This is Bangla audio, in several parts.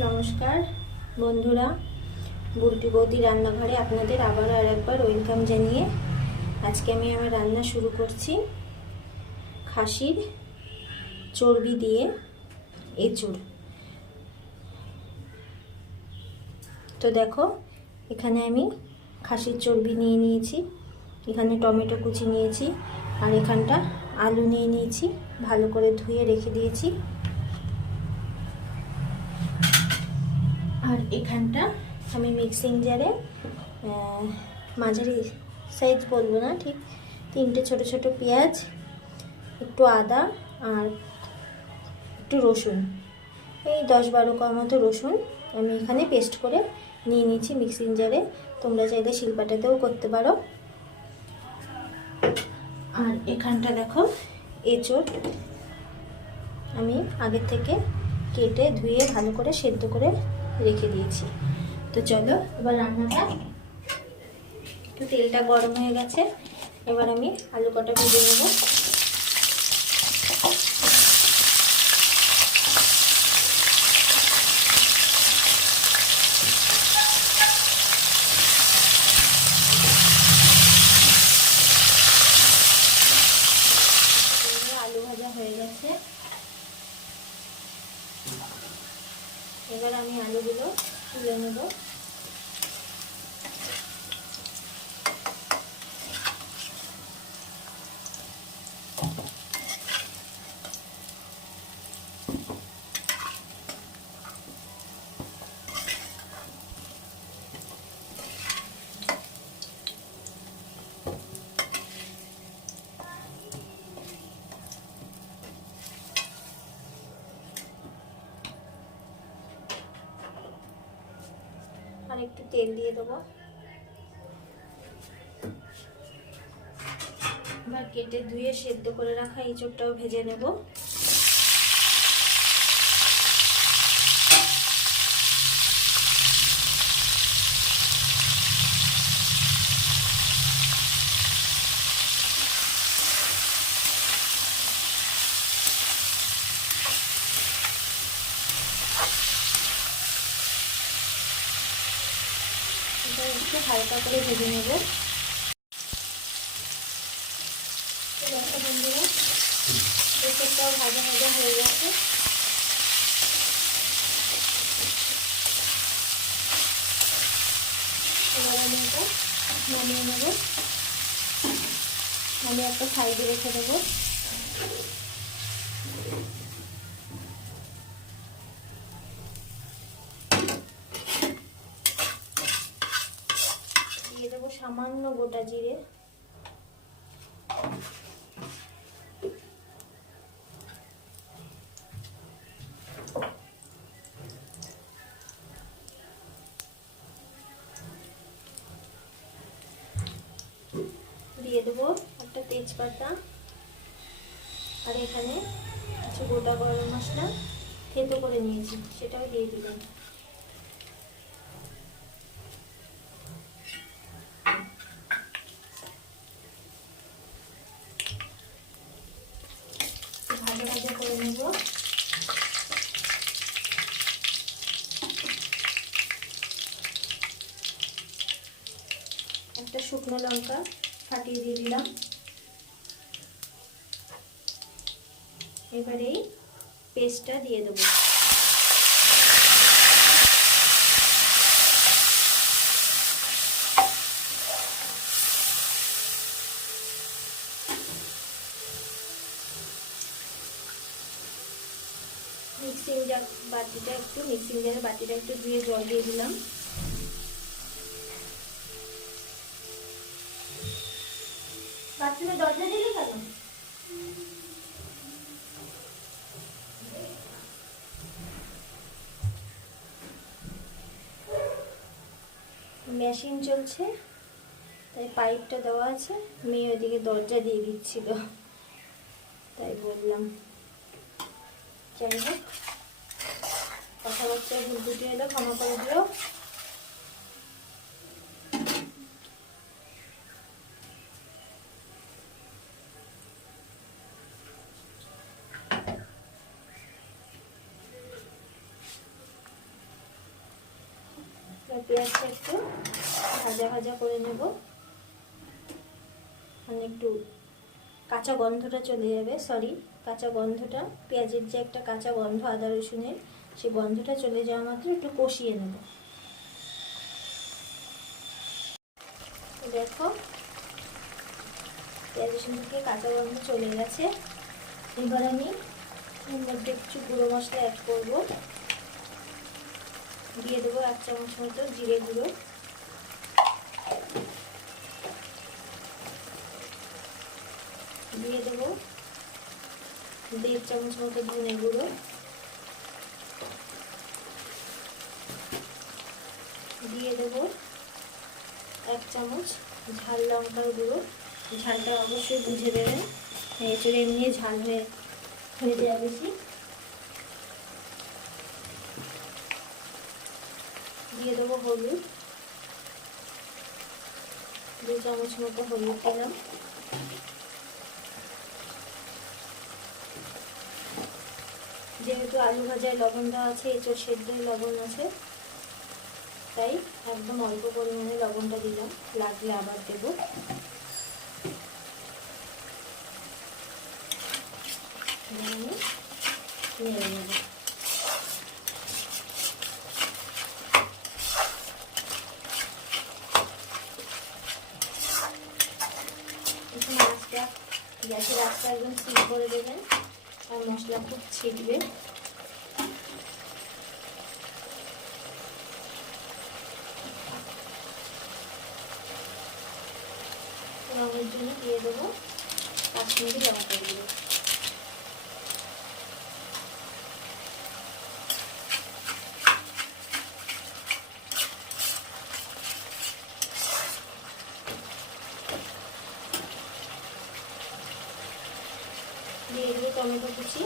নমস্কার, বন্ধুরা। বুলটি বৌদি রান্নাঘরে আপনাদের আবারও আর একবার ওয়েলকাম জানিয়ে আজকে আমি আমার রান্না শুরু করছি। খাসির চর্বি দিয়ে এঁচুড়। তো দেখো, এখানে আমি খাসির চর্বি নিয়ে নিয়েছি, এখানে টমেটো কুচি নিয়েছি, আর এখানটা আলু নিয়ে নিয়েছি, ভালো করে ধুয়ে রেখে দিয়েছি। আর এখানটা আমি মিক্সিং জারে মাঝারি সাইজ বলব না, ঠিক? তিনটে ছোট ছোট পেঁয়াজ, একটু আদা আর একটু রসুন। এই দশ বারো কর মতো রসুন আমি এখানে পেস্ট করে নিয়ে নিয়েছি মিক্সিং জারে তোমরা চাইলে শিলপাটাতেও করতে পারো। আর এখানটা দেখো, এঁচোড় আমি আগের থেকে কেটে ধুয়ে ভালো করে সেদ্ধ করে রেখে দিয়েছি। তো চলো, এবার রান্নাটা। একটু তেলটা গরম হয়ে গেছে। এবার আমি আলু কটা ভেজে নেব আলু ভাজা হয়ে গেছে এবার আমি আলুগুলো তুলে নেব। একটু তেল দিয়ে দেবো। এবার কেটে ধুয়ে সেদ্ধ করে রাখা এঁচোড়টাও ভেজে নেব। এটা একটু হালকা করে ভেজে নেব। বন্ধুরা এসবটাও ভাজা ভাজা হয়ে গেছে। এবার আমি এটা নামিয়ে নেব। আমি একটা সাইডে রেখে দেবো দিয়ে দেবো সামান্য গোটা জিরে। দিয়ে দেবো একটা তেজপাতা। আর এখানে কিছু গোটা গরম মশলা থেতো করে নিয়েছি, সেটাও দিয়ে দিলাম ভাজা ভাজা করে নেব একটা শুকনো লঙ্কা ফাটিয়ে দিয়ে দিলাম। এবারে পেস্টটা দিয়ে দেবো। মিক্সিং জার বাটিটা একটু, মিক্সিং জারের বাটিটা একটু ধুয়ে জল দিয়ে দিলাম। মেশিন চলছে, তাই পাইপটা দেওয়া আছে। মেয়ে ওইদিকে দরজা দিয়ে দিচ্ছিল, তাই বললাম, যাই হোক কথাবার্তায় ভুল দুটি এলো ক্ষমা করে দিও। একটু ভাজা করে নেব। মানে একটু কাঁচা গন্ধটা চলে যাবে সরি কাঁচা গন্ধটা, পেঁয়াজের যে একটা কাঁচা গন্ধ, আদা রসুনের, সেই গন্ধটা চলে যাওয়া মাত্র একটু কষিয়ে নেব। দেখো, পেঁয়াজ রসুন থেকে কাঁচা গন্ধ চলে গেছে। এবার আমি মধ্যে একটু গুঁড়ো মশলা অ্যাড করব। দিয়ে দেবো এক চামচ মতো জিরে গুঁড়ো। দিয়ে দেবো। দেড় চামচ মতো ধনে গুঁড়ো। দিয়ে দেবো এক চামচ ঝাল লঙ্কার গুঁড়ো। ঝালটা অবশ্যই বুঝে দেবেন। এঁচড়ে এমনি ঝাল হয়ে হয়ে যায় বেশি। দিয়ে দেবো হলুদ। দু চামচ মতো হলুদ দিলাম। যেহেতু আলু ভাজায় লবণ দেওয়া আছে এঁচড় সেদ্ধয় লবণ আছে, তাই একদম অল্প পরিমাণে লবণটা দিলাম। লাগলে আবার দেবো। নেড়ে নেব। গ্যাসের আঁচটা একদম সিল করে দেবেন। আর মশলা খুব ছিটবে। রঙের জন্য দিয়ে দেবো কাশ্মীরি লঙ্কা। দিয়ে দেবো টমেটো কুচি।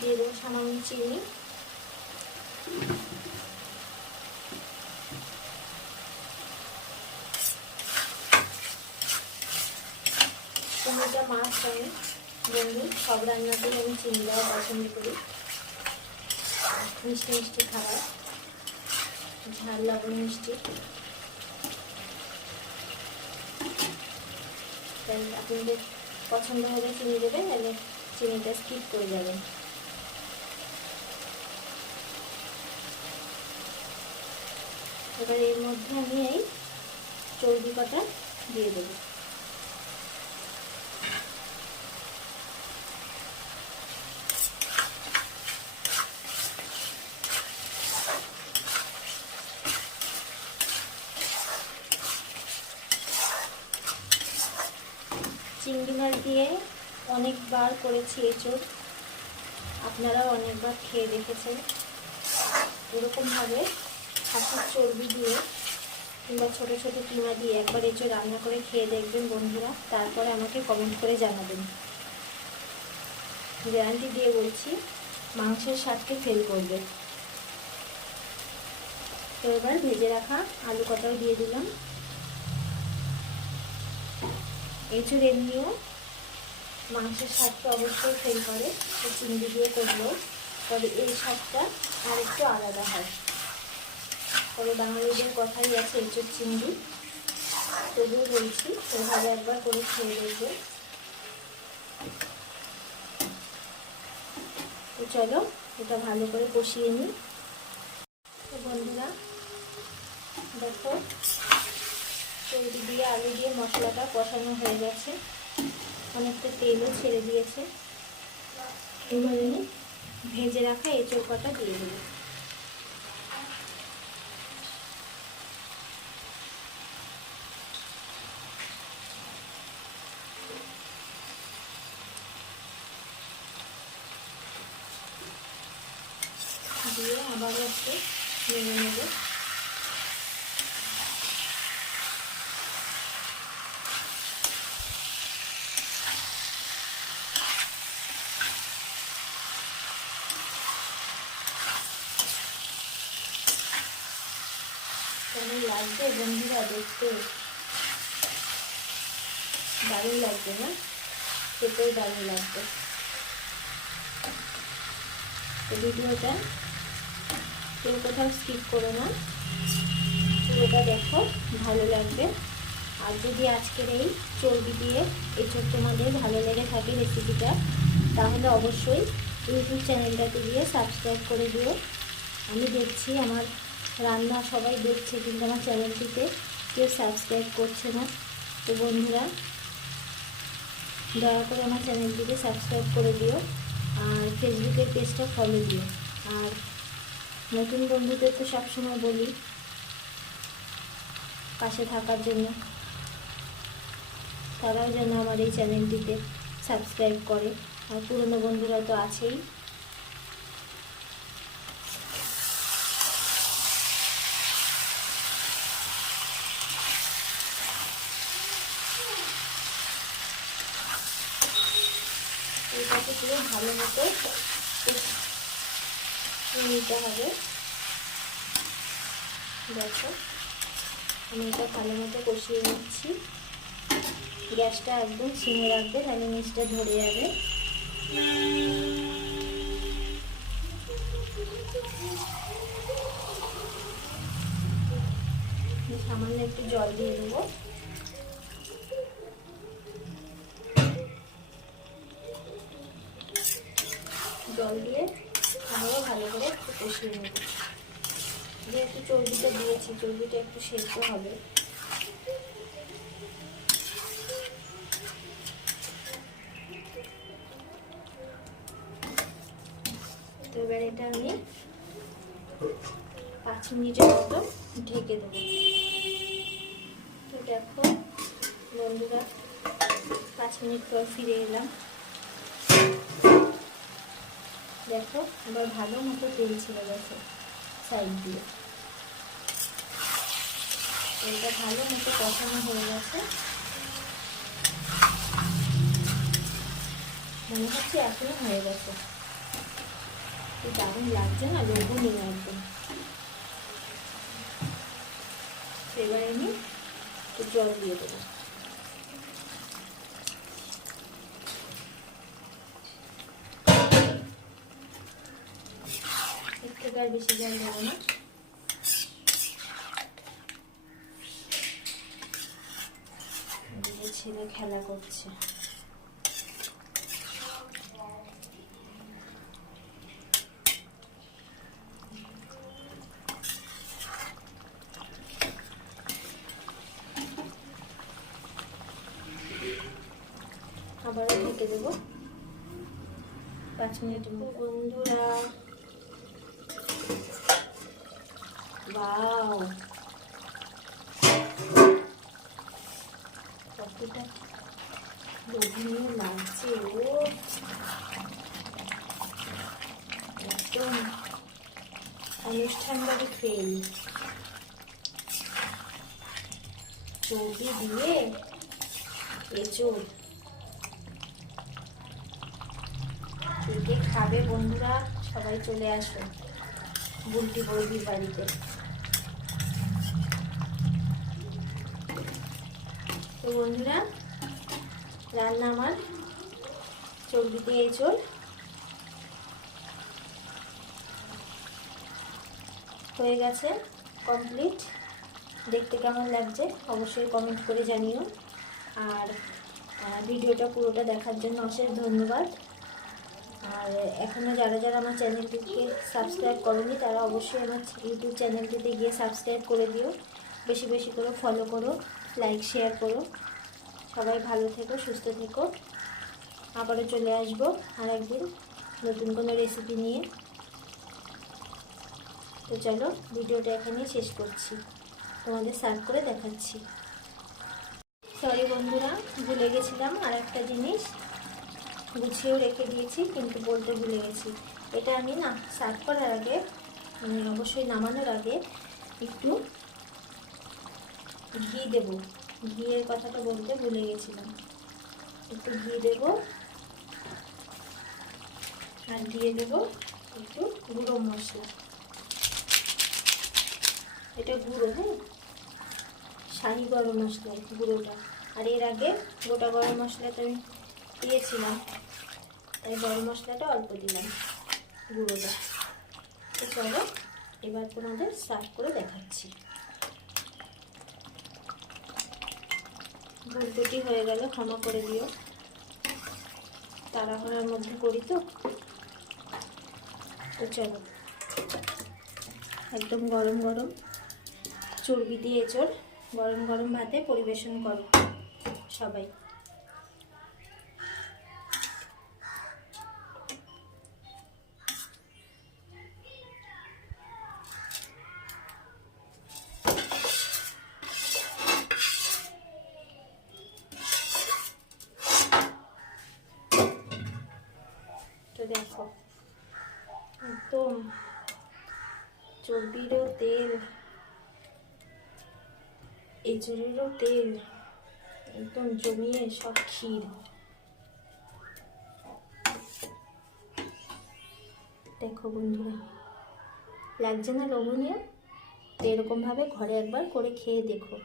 দিয়ে দেবো সামান্য চিনি। মাছ আমি বন্ধু, সব রান্নাতেই আমি চিনি দেওয়া পছন্দ করি। মিষ্টি মিষ্টি খাবার। ঝাল লবণ, মিষ্টি। আপনাদের পছন্দ হলে চিনি দেবেন, তাহলে চিনিটা স্কিপ করে যাবেন। এবার এর মধ্যে আমি এই চর্বি কটা দিয়ে দেবো। চিংড়ি দিয়ে অনেকবার করেছি এঁচড় আপনারাও অনেকবার খেয়ে দেখেছেন। এরকমভাবে খাসির চর্বি দিয়ে কিংবা ছোটো ছোটো কিমা দিয়ে একবার এঁচড় রান্না করে খেয়ে দেখবেন বন্ধুরা। তারপরে আমাকে কমেন্ট করে জানাবেন। গ্যারান্টি দিয়ে বলছি, মাংসের স্বাদকে ফেল করবে। তো এবার ভেজে রাখা আলু কটাও দিয়ে দিলাম। এঁচুর এমনিও মাংসের স্বাদটা অবশ্যই ফেল করে চিংড়ি দিয়ে করলেও। তবে এই স্বাদটা আর একটু আলাদা হয়। তবে বাঙালিদের কথাই আছে এঁচুর চিংড়ি। তবুও বলছি সেভাবে একবার করে খেয়ে দেখবে। তো চলো, এটা ভালো করে কষিয়ে নিই। তো বন্ধুরা, দেখো চর্বি দিয়ে আলু দিয়ে মশলাটা কষানো হয়ে গেছে। অনেকটা তেলও ছেড়ে দিয়েছে। এবার আমি ভেজে রাখা এঁচড় কটা দিয়ে দেবো। দিয়ে আবার একটু নেড়ে নেব কেমন লাগবে বন্ধুরা দেখতে দারুণ লাগবে না খেতেও দারুণ লাগবে। তো ভিডিওটা কেউ কোথাও স্কিপ করো না। পুরোটা দেখো, ভালো লাগবে। আর যদি আজকের এই চর্বি দিয়ে এসব তোমাদের ভালো লেগে থাকে রেসিপিটা তাহলে অবশ্যই ইউটিউব চ্যানেলটাতে গিয়ে সাবস্ক্রাইব করে দিও। আমি দেখছি, আমার রান্না সবাই দেখছে কিন্তু আমার চ্যানেলটিতে। কেউ সাবস্ক্রাইব করছে না। তো বন্ধুরা, দয়া করে আমার চ্যানেলটিকে সাবস্ক্রাইব করে দিও আর ফেসবুকের পেজটা ফলো দিও। আর নতুন বন্ধুদের তো সবসময় বলি, পাশে থাকার জন্য। তারাও যেন আমার এই চ্যানেলটিতে সাবস্ক্রাইব করে। আর পুরনো বন্ধুরা তো আছেই এটাকে পুরো ভালো মতো নিতে হবে। দেখো, আমি এটা ভালো মতো কষিয়ে নিচ্ছি। গ্যাসটা একদম সিমে রাখবে, তাহলে নিচটা ধরে যাবে। সামান্য একটু জল দিয়ে দেবো। জল দিয়ে আবারও ভালো করে একটু কষিয়ে যেহেতু চর্বিটা দিয়েছি, চর্বিটা একটু সেদ্ধ হবে। তো এবার এটা আমি পাঁচ মিনিটের মতো ঢেকে দেবো। তো দেখো, বন্ধুরা, পাঁচ মিনিট পর ফিরে এলাম। দেখো এবার ভালো মতো তেল ছিল গেছে সাইড দিয়ে। এটা ভালো মতো কষানো হয়ে গেছে। মনে হচ্ছে এখনও হয়ে গেছে। দারুণ লাগছে না? লোভনীয় একদম। এবার আমি জল দিয়ে দেবো। থেকে আর বেশি জল দেবো না ছেলে খেলা করছে আবারও ঢেকে দেবো পাঁচ মিনিটের মতো বন্ধুরা ওয়াও কতটা লোভনীয় লাগছে ও একদম অনুষ্ঠান বাড়ি ফেল চর্বি দিয়ে এঁচড় কে খাবে বন্ধুরা সবাই চলে আসো বুলটি বৌদির বাড়িতে তো বন্ধুরা রান্না আমার। চর্বি দিয়ে এঁচড় হয়ে গেছে কমপ্লিট দেখতে কেমন লাগছে অবশ্যই কমেন্ট করে জানিও। আর ভিডিওটা পুরোটা দেখার জন্য অশেষ ধন্যবাদ। আর এখনও যারা যারা আমার চ্যানেলটিকে সাবস্ক্রাইব করেনি, তারা অবশ্যই আমার ইউটিউব চ্যানেলটিতে গিয়ে সাবস্ক্রাইব করে দিও। বেশি বেশি করে ফলো করো লাইক শেয়ার করো। সবাই ভালো থেকো, সুস্থ থেকো। আবারও চলে আসব আর একদিন নতুন কোনো রেসিপি নিয়ে। তো চলো, ভিডিওটা এখানেই শেষ করছি। তোমাদের সার্ভ করে দেখাচ্ছি। সরি বন্ধুরা, ভুলে গেছিলাম আর একটা জিনিস। গুছিয়েও রেখে দিয়েছি, কিন্তু বলতে ভুলে গেছি। এটা আমি না সার্ভ করার আগে অবশ্যই নামানোর আগে একটু ঘি দেব। ঘিয়ের কথাটা বলতে ভুলে গেছিলাম। একটু ঘি দেব। আর দিয়ে দেব একটু গুঁড়ো মশলা। এটা গুঁড়ো হ্যাঁ? শাহি গরম মশলা, গুঁড়োটা। আর এর আগে গোটা গরম মশলাটা আমি দিয়েছিলাম। তাই গরম মশলাটা অল্প দিলাম গুঁড়োটা। তো চলো, এবার তোমাদের সার্ভ করে দেখাচ্ছি। দুটি হয়ে গেল ক্ষমা করে দিও। তাড়াহুড়ার মধ্যে করি তো? তো চলো। একদম গরম গরম। চর্বি দিয়ে চোর। গরম গরম ভাতে পরিবেশন করো সবাই। একদম চর্বিরও তেল, এঁচড়েরও তেল, একদম জমিয়ে সব ক্ষীর। দেখো বন্ধুরা, লাগছে না তো এরকমভাবে ঘরে একবার করে খেয়ে দেখো।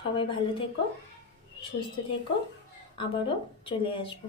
সবাই ভালো থেকো, সুস্থ থেকো, আবারও চলে আসব।